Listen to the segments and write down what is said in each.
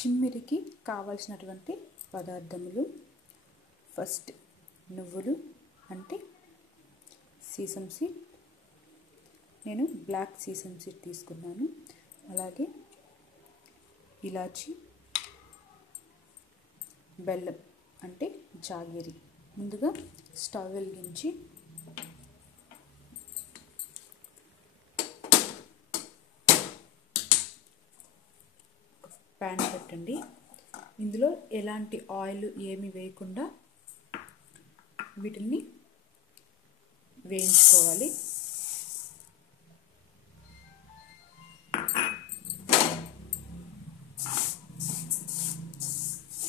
చిమ్మిరికి కావాల్సినటువంటి పదార్థములు ఫస్ట్ నువ్వులు అంటే సీసమ్ సీడ్, నేను బ్లాక్ సీసమ్ సీడ్ తీసుకున్నాను. అలాగే ఇలాచి, బెల్లం అంటే జాగరి. ముందుగా స్టవ్ వెలిగించి ప్యాన్ పెట్టండి. ఇందులో ఎలాంటి ఆయిల్ ఏమి వేయకుండా వీటిని వేయించుకోవాలి.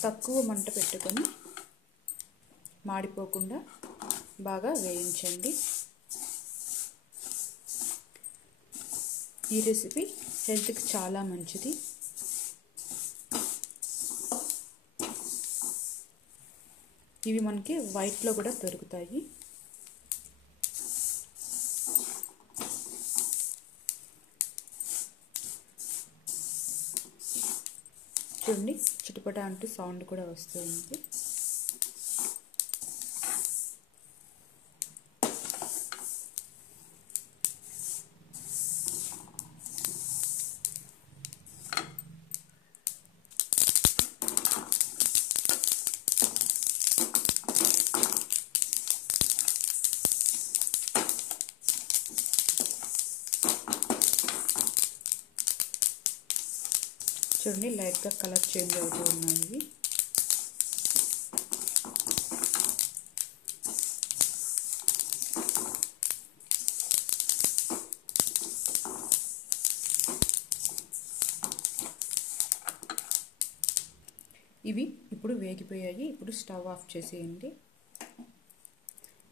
తక్కువ మంట పెట్టుకొని మాడిపోకుండా బాగా వేయించండి. ఈ రెసిపీ హెల్త్కి చాలా మంచిది. ఇవి మనకి వైట్లో కూడా దొరుకుతాయి. చూడండి, చిటపట అంటూ సౌండ్ కూడా వస్తుంది. చూడండి, లైట్గా కలర్ చేంజ్ అవుతూ ఉన్నాయి. ఇవి ఇప్పుడు వేగిపోయాయి. ఇప్పుడు స్టవ్ ఆఫ్ చేసేయండి.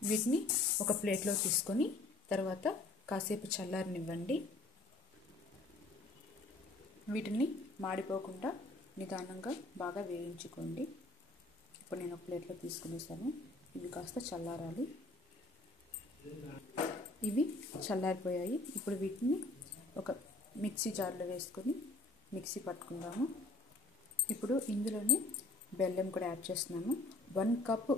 వీటిని ఒక ప్లేట్లో తీసుకొని తర్వాత కాసేపు చల్లారనివ్వండి. వీటిని మాడిపోకుండా నిదానంగా బాగా వేయించుకోండి. ఇప్పుడు నేను ఒక ప్లేట్లో తీసుకునేసాను. ఇవి కాస్త చల్లారాలి. ఇవి చల్లారిపోయాయి. ఇప్పుడు వీటిని ఒక మిక్సీ జార్లో వేసుకొని మిక్సీ పట్టుకుందాము. ఇప్పుడు ఇందులోనే బెల్లం కూడా యాడ్ చేస్తున్నాను. 1 కప్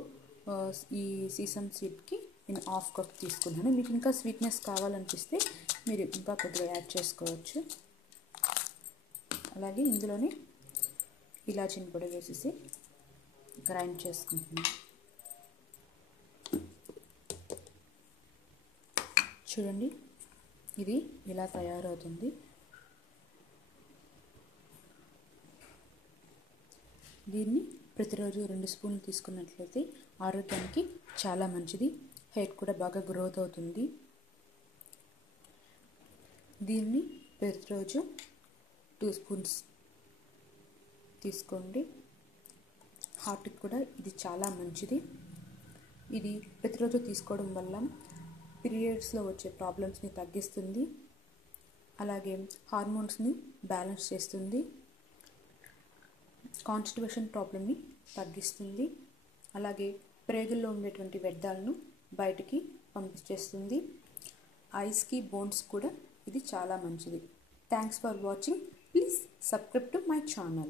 ఈ సీసమ్ సీడ్కి నేను 1/2 కప్ తీసుకున్నాను. మీకు ఇంకా స్వీట్నెస్ కావాలనిపిస్తే మీరు ఇంకా కొద్దిగా యాడ్ చేసుకోవచ్చు. అలాగే ఇందులోనే ఇలాచీని కూడా వేసేసి గ్రైండ్ చేసుకుంటున్నాను. చూడండి, ఇది ఇలా తయారవుతుంది. దీన్ని ప్రతిరోజు 2 స్పూన్లు తీసుకున్నట్లయితే ఆరోగ్యానికి చాలా మంచిది. హెయిర్ కూడా బాగా గ్రోత్ అవుతుంది. దీన్ని ప్రతిరోజు 2 స్పూన్స్ తీసుకోండి. హార్ట్కి కూడా ఇది చాలా మంచిది. ఇది ప్రతిరోజు తీసుకోవడం వల్ల పీరియడ్స్లో వచ్చే ప్రాబ్లమ్స్ని తగ్గిస్తుంది. అలాగే హార్మోన్స్ని బ్యాలెన్స్ చేస్తుంది. కాన్స్టిపేషన్ ప్రాబ్లమ్ని తగ్గిస్తుంది. అలాగే ప్రేగుల్లో ఉండేటువంటి వ్యర్థాలను బయటికి పంపించేస్తుంది. ఐస్కి, బోన్స్ కూడా ఇది చాలా మంచిది. Thanks for watching. Please subscribe to my channel.